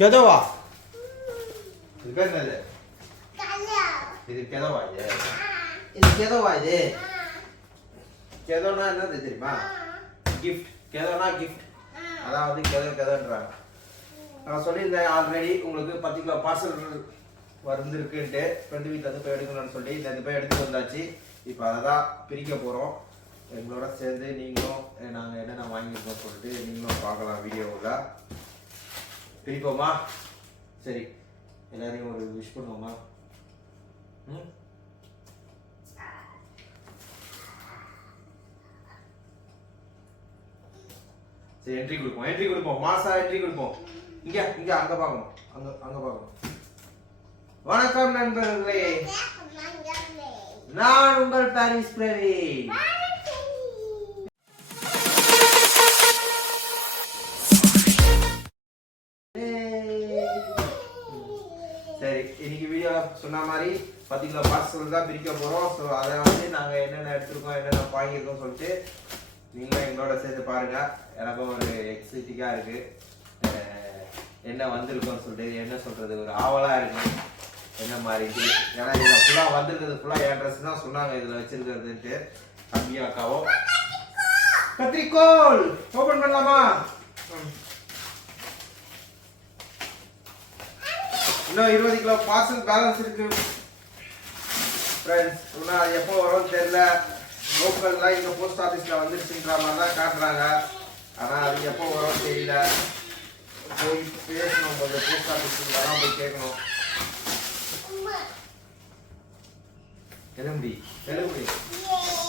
கெதவா இது பேர் என்னது? இது கெதவா இது? இது கெதவா இது? கெதோனா என்னது தெரியுமா? கிஃப்ட். கெதோனா கிஃப்ட். அதாவது கெதோன்றாங்க. நான் சொல்லியிருந்தேன் ஆல்ரெடி உங்களுக்கு 10 கிலோ பார்சல் வந்துருக்குன்ட்டு ஃப்ரெண்டு வீட்டில் வந்து போய் எடுக்கணும்னு சொல்லி இந்த போய் எடுத்துட்டு வந்தாச்சு. இப்போ அதை தான் பிரிக்க போகிறோம். எங்களோட சேர்ந்து நீங்களும் நாங்கள் என்னென்ன வாங்கியிருக்கோம் சொல்லிட்டு நீங்களும் பார்க்கலாம் வீடியோவில். பிரிப்போமா? சரி, எல்லாரையும் ஒரு விஷ் பண்ணுவோமா? சரி, என்ட்ரி கொடுப்போம் மாசா என்ட்ரி கொடுப்போம். இங்க அங்க பார்க்கணும், அங்க பார்க்கணும். வணக்கம் நண்பர்களே, நான் உங்கள் பாரிஸ் பிரவீன். சரி, இன்னைக்கு வீடியோ சொன்ன மாதிரி 10 கிலோ பார்சல் தான் பிரிக்க போறோம். ஸோ அதை வந்து நாங்கள் என்னென்ன எடுத்துருக்கோம், என்னென்ன வாங்கியிருக்கோம் சொல்லிட்டு நீங்களும் எங்களோட சேர்ந்து பாருங்க. எனக்கும் ஒரு எக்ஸைட்டிங்காக இருக்கு, என்ன வந்திருக்கோன்னு சொல்லிட்டு என்ன சொல்றது, ஒரு ஆவலா இருக்கு என்ன மாதிரி. ஏன்னா இதில் ஃபுல்லாக வந்திருக்கிறது ஃபுல்லாக என் ட்ரெஸ் தான் சொன்னாங்க இதில் வச்சிருக்கிறதுன்ட்டு. அம்பியா அக்காவும் கத்திரிக்கோள் ஓபன் பண்ணலாமா? இன்னும் 20 கிலோ பார்சல் பேலன்ஸ் இருக்கு ஃப்ரெண்ட்ஸ். இன்னும் எப்போ வரும்னு தெரியல. லோக்கல்லாம் இங்கே போஸ்ட் ஆஃபீஸில் வந்துருச்சுன்ற மாதிரி தான் காட்டுறாங்க. ஆனால் அது எப்போ வரும்னு தெரியல. போய் பேசணும், கொஞ்சம் போஸ்ட் ஆஃபீஸுக்கு தான் போய் கேட்கணும். எலும்பி எலும்பி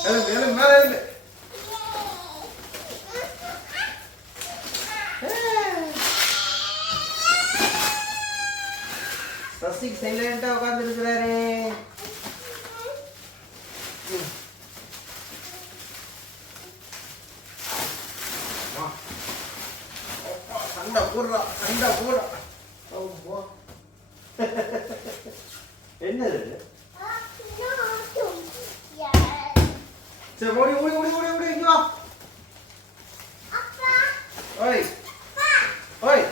எலும்பு எலும்பு மேலே எலும்பு. சசிக் சைலண்டா உட்கார்ந்து இருக்கிறாரு. சண்டை போடுறா. என்னது? சரி, ஓடி இங்க வா. ஓய் ஓய்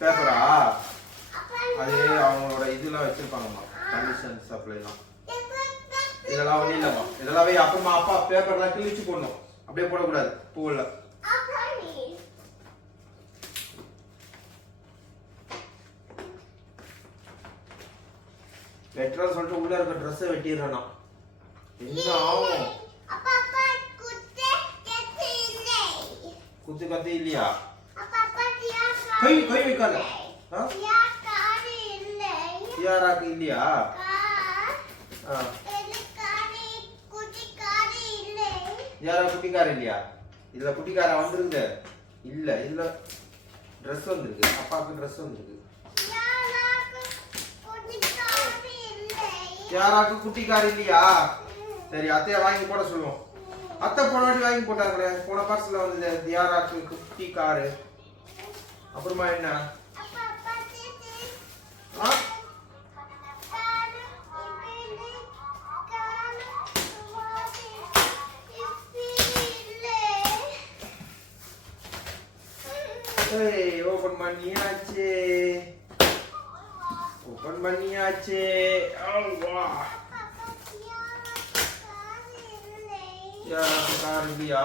பேப்பரா? அது அவங்களோட இதெல்லாம் வச்சிருப்பாங்கம்மா, கண்டிஷன் சப்ளைலாம். இதெல்லாம் ஒன்றும் இல்லைம்மா, இதெல்லாம் அப்புறமா அப்பா பேப்பர்லாம் கிழிச்சு போடணும், அப்படியே போடக்கூடாது பூவில். வெட்டுறா சொல்லிட்டு உள்ள இருக்க ட்ரெஸ்ஸை வெட்டிடுறேன் நான். என்ன ஆகும்? குத்து கத்தி இல்லையா? கை வைக்காத. தியாராக்கு இல்லையா? தியாரா குட்டிக்கார இல்லையா? இதுல குட்டிக்கார வந்திருக்கு இல்ல, இதுல ட்ரெஸ் வந்திருக்கு, அப்பாவுக்கு ட்ரெஸ் வந்திருக்கு. தியாராக்கு குட்டிக்கார இல்லையா? சரி, அத்தைய வாங்கி போட சொல்லுவோம். அத்தை போன வாட்டி வாங்கி போட்டாங்களே, போன பார்சல்ல வந்தது தியாராக்கு குட்டிக்காரு. அப்புறமா என்ன? ஓபன் பண்ணியாச்சு. இல்லையா?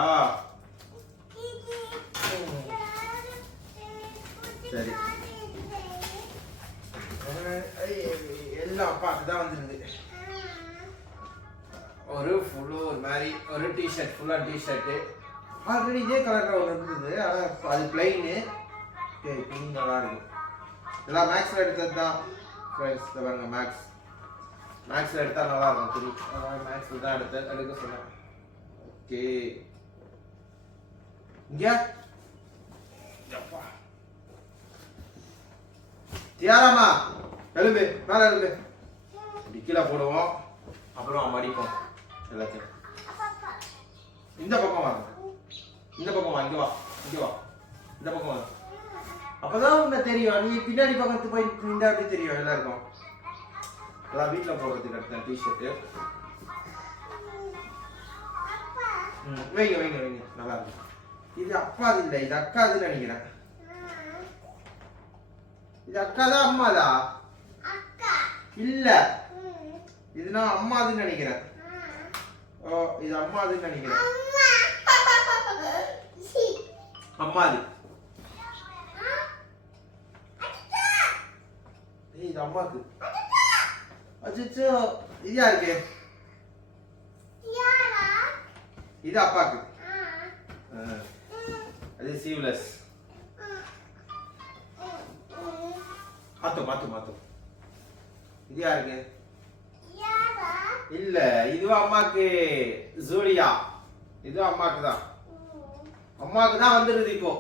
சரி, எல்லாம் அப்பாக்கு தான் வந்துருது. ஒரு மாதிரி ஒரு டிஷர்ட், ஃபுல்லா டிஷர்ட். ஆல்ரெடி இதே கலர்ல ஒன்று இருந்தது, ஆனால் அது பிளைனு. பிங்க் நல்லா இருக்கும். இதெல்லாம் மேக்ஸ்ல எடுத்தது தான் ஃப்ரெண்ட்ஸ். பாருங்க, மேக்ஸ்ல எடுத்தா நல்லா இருக்கும் துணி. மேக்ஸ்ல தான் எடுக்க சொன்னேன். ஓகே, இங்க தியாராமா எலும்பு மேல எலும்பு கீழே போடுவோம், அப்புறம் மடிப்போம் எல்லாத்தையும். இந்த பக்கம் வாங்க, இந்த பக்கம் வா, இங்க வா, இந்த பக்கம் வா. அப்பதான் உன்னை தெரியும். நீ பின்னாடி பக்கத்து போய் நின்றா அப்படி தெரியும் எல்லாருக்கும். எல்லாம் வீட்டில் போடுறதுக்கு எடுத்தேன் டிஷர்ட்டு. வைங்க வைங்க வைங்க நல்லா இருக்கு. இது அப்பாது இல்லை, இது அக்காதுன்னு நினைக்கிறேன். இது அக்காதா அம்மாதா? இல்ல, இது நான் அம்மாதுன்னு நினைக்கிறேன். ஓ, இது அம்மாதுன்னு நினைக்கிறேன். அம்மாது. இது அம்மாக்கு. அச்சோ, இது யாருக்கு? இது அப்பாக்கு. அது சீவ்லெஸ். மாத்து. இது யாருக்கு? இல்ல, இதுவும் அம்மாக்கு. ஜோடியா, இதுவும் அம்மாக்கு தான். அம்மாக்கு தான் வந்துருது இப்போ.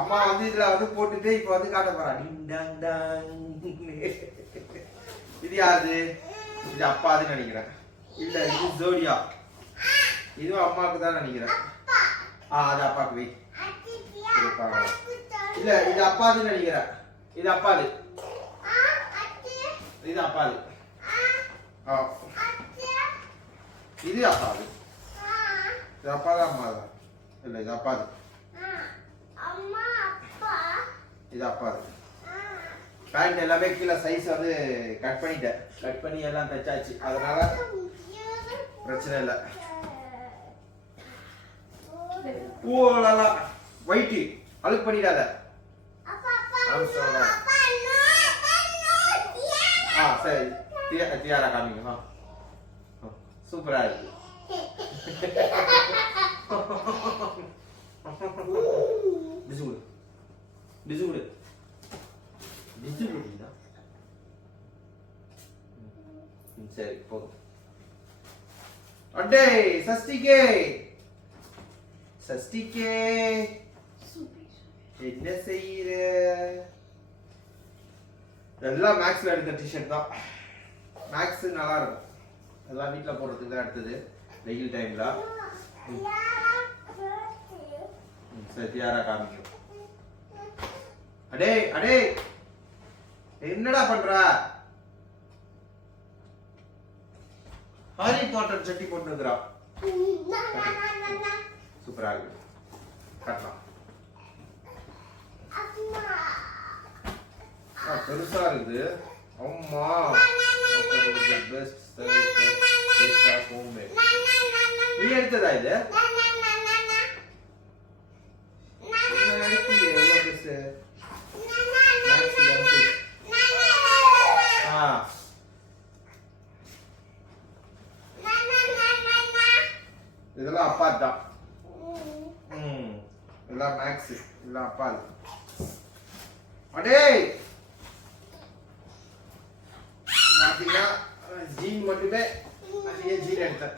அம்மா வந்து இதுல வந்து போட்டுட்டு இப்ப வந்து காட்ட போறா. இது யாரு? இது அப்பாதுன்னு நினைக்கிறேன். இல்ல, இது ஜோடியா. இதுவும் அம்மாக்கு தான் நினைக்கிறேன். அது அப்பாக்கு வை. இல்ல, இது அப்பாதுன்னு நினைக்கிறேன். இது அப்பாது. இது அப்பாது. இது அப்பாது. இது அப்பாதா அம்மாதான்? இல்ல, இது அப்பாது. இது அப்பாது. பேண்ட் எல்லாமே கீழே சைஸ் வந்து கட் பண்ணிட்டேன். கட் பண்ணி எல்லாம் தச்சாச்சு. அதனால பிரச்சனை இல்லை. ஓலா ஒயிட் அழுக்கு பண்ணிடாத. சரி, தியாரா காமிங்க. சூப்பரா இருக்கு. சரி போதும். அடே சஷ்டிகே என்ன செய்யற? எல்லாம் மேக்ஸ்ல எடுத்த டிஷர்ட் தான். மேக்ஸ் நல்லா இருக்கும். எல்லாம் வீட்டுல போடுறதுக்கு தான் எடுத்தது வெயில் டைம்ல. சரி, தியாரா காமிக்கும். அடே என்னடா பண்ற? ஹாரி பாட்டர் சட்டி போட்டுக்கிறா. சூப்பரா இருக்கு. கட்டலாம். பெருசா இருக்குது. அம்மா பெஸ்ட் நீ எடுத்ததா இது? இதெல்லாம் அப்பா தான். எல்லாம் மேக்ஸ், எல்லாம் அப்பா. அடே பாத்தீங்கன்னா ஜீன் மட்டுமே நிறைய ஜீன் எடுத்தேன்.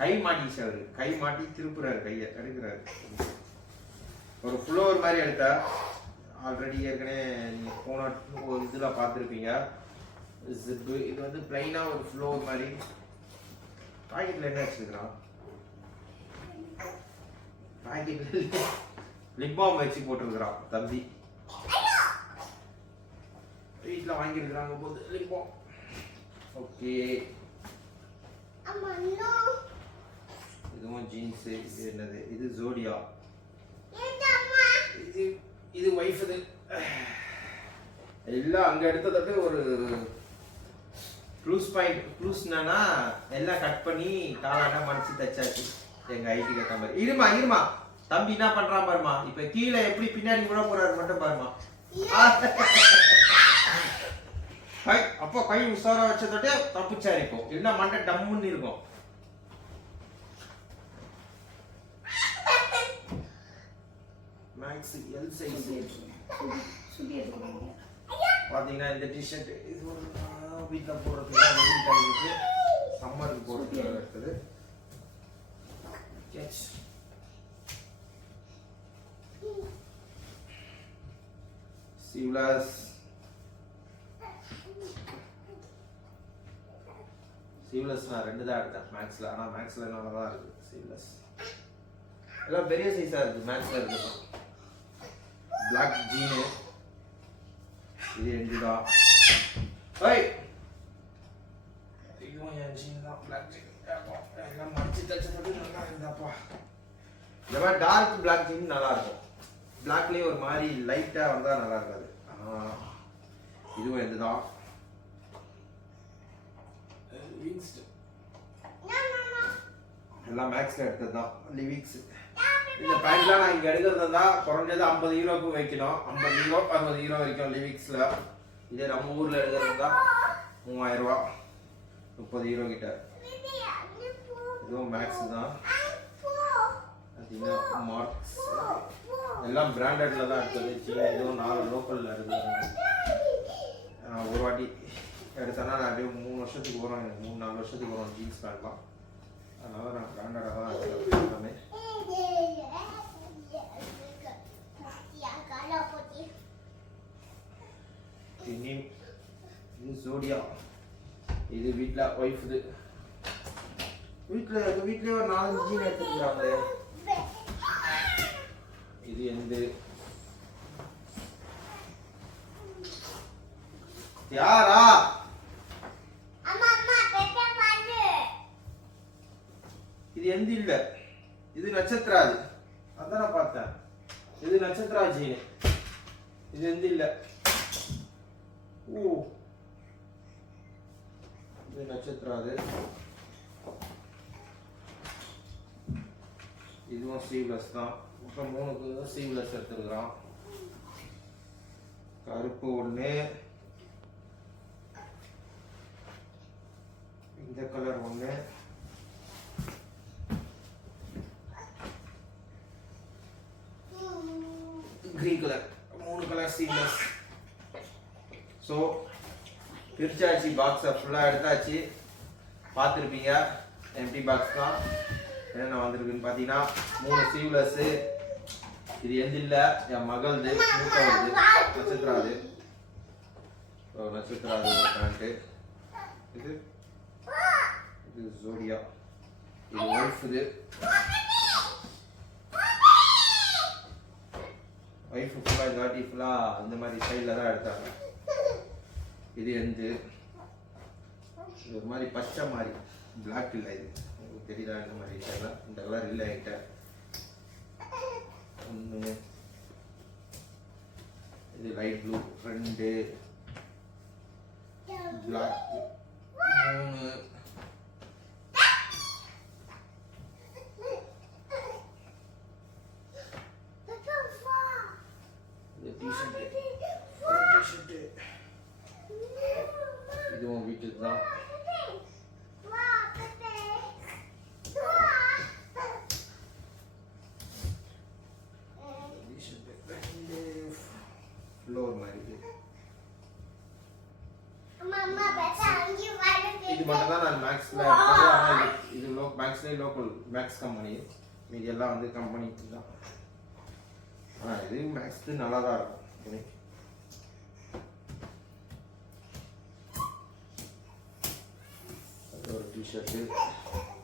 கை மாட்டிச்சு. அவரு கை மாட்டி திருப்புறாரு, கையை எடுக்கிறாரு. ஒரு ஃப்ளோர் மாதிரி எடுத்தா. ஆல்ரெடி ஏற்கனவே நீங்க போன இதுல பார்த்துருப்பீங்க. ஜிப்பு இது வந்து பிளைனா ஒரு ஃப்ளோர் மாதிரி. பாக்கெட்ல என்ன வச்சிருக்கிறான்? பாக்கெட்ல லிப் பாம் வச்சு போட்டுருக்கிறான் தம்பி. வீட்டுல வாங்கியிருக்கிறாங்க போது லிப் பாம். ஓகே, இதுவும் ஜீன்ஸ். இது என்னது? இது ஜோடியா. இது வைஃப். எல்லாம் அங்க எடுத்தது ஒரு ப்ளூஸ் பாயிண்ட். ப்ளூஸ்னா எல்லாம் கட் பண்ணி காலாண்டா மடிச்சு தச்சாச்சு எங்க ஐடி கட்ட மாதிரி. இருமா தம்பி என்ன பண்றான் பாருமா. இப்ப கீழே எப்படி பின்னாடி கூட போறாரு மட்டும் பாருமா. அப்போ கை உசாரா வச்சதோட தப்பிச்சா இருக்கும். இல்லைன்னா மண்டை டம்முன்னு இருக்கும். மேக்ஸ் எல் சைஸ் பாத்தீங்கன்னா இந்த டிஷர்ட் இது ஒரு வீட்ல போடுறதுக்கு சம்மருக்கு போடுறதுக்கு இருக்குது. சீவ்லெஸ் நான் 2 தான் எடுத்தேன் மேக்ஸ்ல. ஆனா மேக்ஸ்ல நல்லா தான் இருக்கு. சீவ்லெஸ் எல்லாம் பெரிய சைஸா இருக்கு. மேக்ஸ்ல இருக்கு. Black jean இது 2 தான். ஐ ஐயோ ஜீன் தான் பிளாக் ஜீன் எல்லாம் மடிச்சு தச்சு போட்டு நல்லா இருந்தாப்பா. இந்த மாதிரி டார்க் பிளாக் ஜீன் நல்லா இருக்கும். பிளாக்லேயே ஒரு மாதிரி லைட்டாக வந்தால் நல்லா இருக்காது. இதுவும் இதுதான் எல்லாம் மேக்ஸில் எடுத்தது தான் லிவிக்ஸ். இந்த பேண்ட்லாம் நான் இங்கே எடுக்கிறது தான் குறைஞ்சது 50 யூரோக்கு வைக்கணும். 50 யூரோ 60 யூரோ வரைக்கும் லிவிக்ஸில். இதே நம்ம ஊரில் எடுக்கிறது தான் 3000 ரூபா 30 யூரோ கிட்ட. இதுவும் மேக்ஸ் தான். பார்த்தீங்கன்னா மார்க்ஸ் எல்லாம் பிராண்டட்ல தான் எடுத்தது. இதுவும் 4 லோக்கலில் இருக்குது. ஒரு வாட்டி எடுத்தேன்னா நான் அப்படியே 3 வருஷத்துக்கு வரும். எனக்கு 3-4 வருஷத்துக்கு வரும் ஜீன்ஸ் பேண்ட்லாம். அதனால நான் பிராண்டடாக தான் எடுத்தேன் எல்லாமே. இது ஜோடியா. இது வீட்டில் ஒய்ஃப். இது வீட்டில் எங்கள் வீட்லேயே ஒரு 4-5 ஜீன் எடுத்துக்கிறாங்களே. இது எந்த யாரா இது எந்த இல்ல. இது நட்சத்திரா. அது அதான் நான் பார்த்தேன். இது நட்சத்திரா ஜீன். இது எந்த இல்ல. ஓ இது நட்சத்திரா. அது இதுவும் ஸ்லீவ்லெஸ் தான். மொத்தம் 3 ஸ்லீவ்லெஸ் எடுத்துருக்குறான். கருப்பு ஒன்று, இந்த கலர் ஒன்று, green colour. 3 colour sleeveless. So பிரிச்சாச்சு. பாக்ஸை ஃபுல்லாக எடுத்தாச்சு. பார்த்துருப்பீங்க எம்டி பாக்ஸ் தான். என்னென்ன வந்திருக்குன்னு பார்த்தீங்கன்னா 3 ஸ்லீவ்லெஸ்ஸு. இது எந்த இல்லை என் மகள்து மூத்தவருது நட்சத்திராது. நட்சத்திராது ஒரு பேண்ட்டு. இது இது ஜோடியா. இது ஒய்ஃப். இது ஒய்ஃப் ஃபுல்லாக காட்டி ஃபுல்லாக இந்த மாதிரி சைடில் தான் எடுத்தாங்க. இது எந்த இது ஒரு மாதிரி பச்சை மாதிரி பிளாக் இல்லை. இது உங்களுக்கு தெரியுதா? இந்த மாதிரி சைடில் இந்த கலர் இல்லை என்கிட்ட. ஒன்று இது லைட் ப்ளூ. 2 பிளாக். 3 இதுவும் வீட்டுக்கு தான். ஃப்ளோர் மாதிரி இது மட்டும் தான் நான் மேக்ஸில் எடுத்தது. ஆனால் இது மேக்ஸ்லேயே லோக்கல் மேக்ஸ் கம்பெனி. மீதி எல்லாம் வந்து கம்பெனி தான். ஆனால் இது மேக்ஸ் நல்லா தான் இருக்கும். ஒரு டிஷர்ட்டு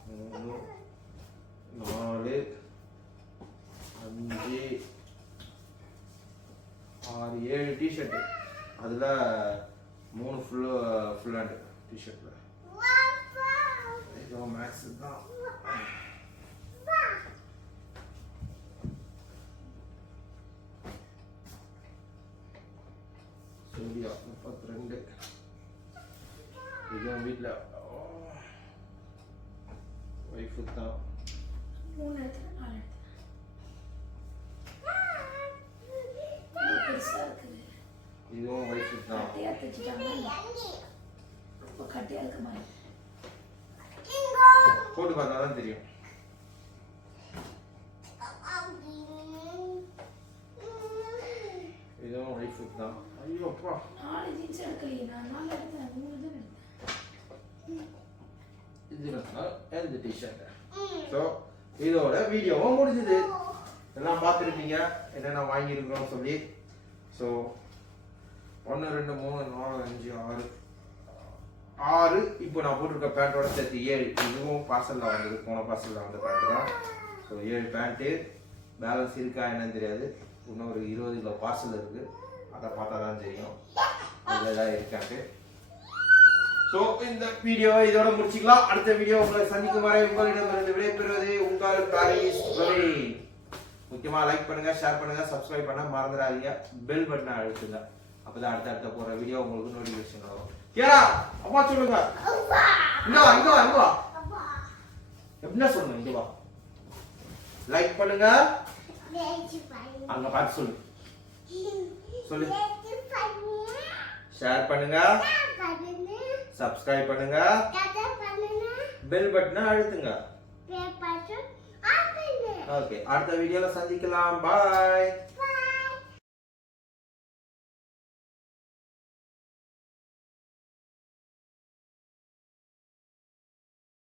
3 4 5 6 7 டிஷர்ட்டு. அதில் 3 ஃபுல் ஹேண்ட் டிஷர்ட்டில். இதுவும் மேக்ஸ் தான். சோடியா 32. இதுவும் வீட்டில் ஒய்ஃபு தான். 3 எடுத்து 4 எடுத்து. இதுவும் ஒய்ஃபு தான். போட்டு பார்த்தா தான் தெரியும். இதுவும் ஒய்ஃபு தான். ஐயோ அப்பா 4 ஜீன்ஸ் எடுக்கலையே. நான் 4 எடுத்தேன். 3 தான் எடுத்தேன். இது டிஷர்ட். ஸோ இதோட வீடியோவும் முடிஞ்சுது. எல்லாம் பார்த்துருப்பீங்க என்னென்ன வாங்கியிருக்கோம் சொல்லி. ஸோ 1 2 3 4 5 6 இப்போ நான் போட்டிருக்க பேண்ட்டோட சேர்த்து 7. இதுவும் பார்சலில் வந்தது. போன பார்சலில் வந்த பேண்ட்டு தான். So 7 pant. பேலன்ஸ் இருக்கா என்னன்னு தெரியாது. இன்னும் ஒரு 20 கிலோ பார்சல் இருக்குது. அதை பார்த்தா தான் தெரியும் அதில் ஏதாவது இருக்கான்ட்டு. ஸோ ஸோ இந்த வீடியோ இதோட முடிச்சுக்கலாம். அடுத்த வீடியோ உங்களை சந்திக்கும் வரை உங்களிடமிருந்து விடைபெறுவது உங்கள் காரிஸ் பிரவீன். முக்கியமா லைக் பண்ணுங்க, ஷேர் பண்ணுங்க, சப்ஸ்கிரைப் பண்ண மறந்துடாதீங்க. பெல் பட்டனை அழுத்துங்க. அப்பதான் அடுத்த போற வீடியோ உங்களுக்கு நோட்டிபிகேஷன் வரும். கேரா அப்பா சொல்லுங்க. இங்க வா. என்ன சொல்லணும்? இங்க வா. லைக் பண்ணுங்க. அங்க பார்த்து சொல்லு. சொல்லு. ஷேர் பண்ணுங்க, சப்ஸ்கிரைப் பண்ணுங்க, பெல் பட்டனை அழுத்துங்க. ஓகே, அடுத்த வீடியோல சந்திக்கலாம். பாய்.